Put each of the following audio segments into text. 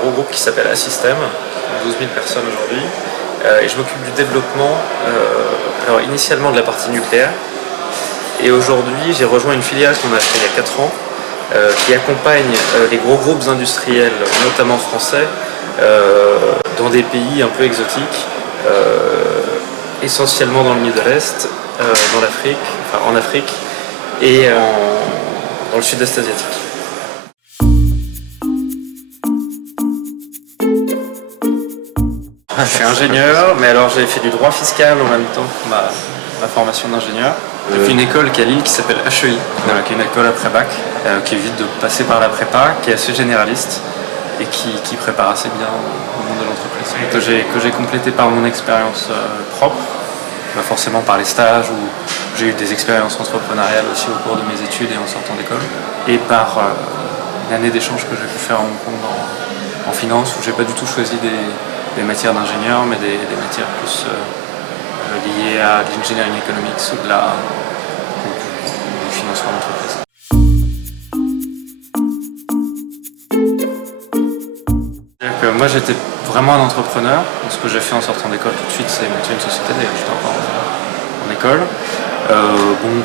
gros groupe qui s'appelle Assystem, 12 000 personnes aujourd'hui. Et je m'occupe du développement, alors initialement de la partie nucléaire. Et aujourd'hui, j'ai rejoint une filiale qu'on a acheté il y a 4 ans, qui accompagne les gros groupes industriels, notamment français, dans des pays un peu exotiques, essentiellement dans le Middle East, dans l'Afrique, enfin en Afrique et dans le sud-est asiatique. Je suis ingénieur, mais alors j'ai fait du droit fiscal en même temps que ma formation d'ingénieur. J'ai fait une école qui est à Lille qui s'appelle HEI, qui est une école après-bac, qui évite de passer par la prépa, qui est assez généraliste et qui prépare assez bien au monde de l'entreprise. Que j'ai complété par mon expérience propre, pas forcément par les stages où j'ai eu des expériences entrepreneuriales aussi au cours de mes études et en sortant d'école, et par une année d'échange que j'ai pu faire à Hong Kong en finance, où j'ai pas du tout choisi des matières d'ingénieur, mais des matières plus liées à de l'engineering economics ou du financement d'entreprise. Moi j'étais vraiment un entrepreneur. Donc, ce que j'ai fait en sortant d'école tout de suite, c'est monter une société, d'ailleurs j'étais encore en école,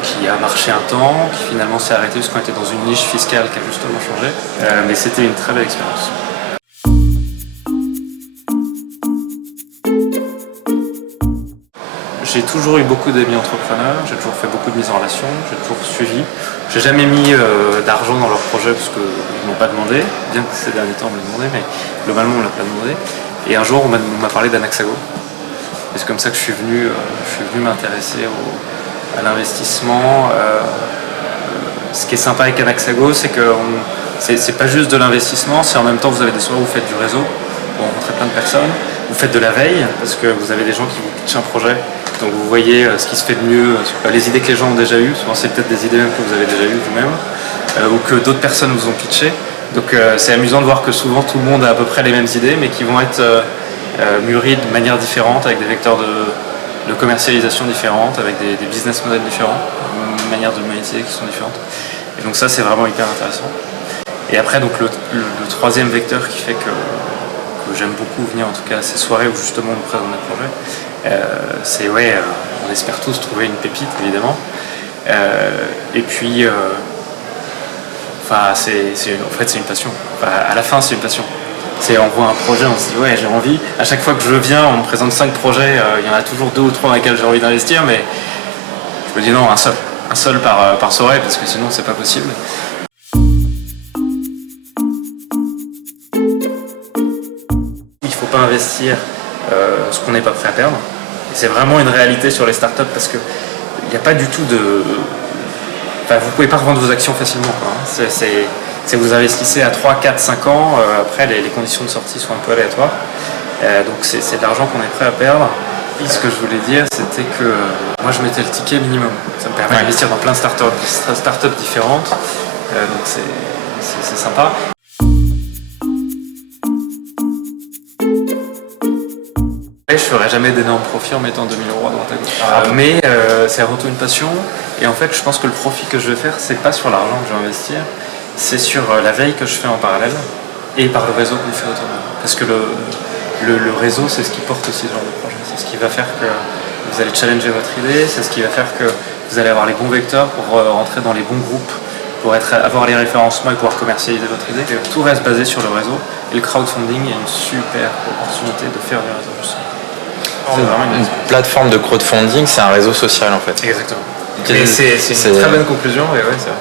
qui a marché un temps, qui finalement s'est arrêté parce qu'on était dans une niche fiscale qui a justement changé. Mais c'était une très belle expérience. J'ai toujours eu beaucoup d'amis entrepreneurs, j'ai toujours fait beaucoup de mise en relation, j'ai toujours suivi. J'ai jamais mis d'argent dans leurs projets parce qu'ils ne m'ont pas demandé, bien que ces derniers temps on me l'a demandé, mais globalement on ne l'a pas demandé. Et un jour on m'a parlé d'Anaxago. Et c'est comme ça que je suis venu m'intéresser à l'investissement. Ce qui est sympa avec Anaxago, c'est que c'est pas juste de l'investissement, c'est en même temps vous avez des soirées où vous faites du réseau, vous rencontrez plein de personnes, vous faites de la veille, parce que vous avez des gens qui vous pitchent un projet. Donc vous voyez ce qui se fait de mieux, les idées que les gens ont déjà eues, souvent c'est peut-être des idées même que vous avez déjà eues vous-même, ou que d'autres personnes vous ont pitché. Donc c'est amusant de voir que souvent tout le monde a à peu près les mêmes idées, mais qui vont être mûries de manière différente, avec des vecteurs de commercialisation différentes, avec des business models différents, des manières de monétiser qui sont différentes. Et donc ça c'est vraiment hyper intéressant. Et après donc le troisième vecteur qui fait que j'aime beaucoup venir en tout cas à ces soirées où justement on nous présente des projets, c'est on espère tous trouver une pépite évidemment, et puis en fait c'est une passion, à la fin c'est une passion, on voit un projet, on se dit ouais j'ai envie, à chaque fois que je viens on me présente 5 projets, il y en a toujours 2 ou 3 dans lesquels j'ai envie d'investir, mais je me dis non, un seul par soirée parce que sinon c'est pas possible. Il faut pas investir ce qu'on n'est pas prêt à perdre. C'est vraiment une réalité sur les startups parce qu'il n'y a pas du tout de... Enfin, vous ne pouvez pas revendre vos actions facilement. Vous investissez à 3, 4, 5 ans, après les conditions de sortie sont un peu aléatoires. Donc c'est de l'argent qu'on est prêt à perdre. Et ce que je voulais dire, c'était que moi je mettais le ticket minimum. Ça me permet d'investir dans plein de startups différentes. Donc c'est sympa. Je ferai jamais d'énormes profits en mettant 2000 € à droite à gauche. Mais c'est avant tout une passion. Et en fait, je pense que le profit que je vais faire, c'est pas sur l'argent que je vais investir, c'est sur la veille que je fais en parallèle et par le réseau que je fais autour de moi. Parce que le réseau, c'est ce qui porte aussi ce genre de projet. C'est ce qui va faire que vous allez challenger votre idée, c'est ce qui va faire que vous allez avoir les bons vecteurs pour rentrer dans les bons groupes, pour avoir les référencements et pouvoir commercialiser votre idée. Et tout reste basé sur le réseau. Et le crowdfunding est une super opportunité de faire du réseau, justement. Une plateforme de crowdfunding, c'est un réseau social en fait. Exactement. Et c'est une très bonne conclusion, et ouais, c'est vrai.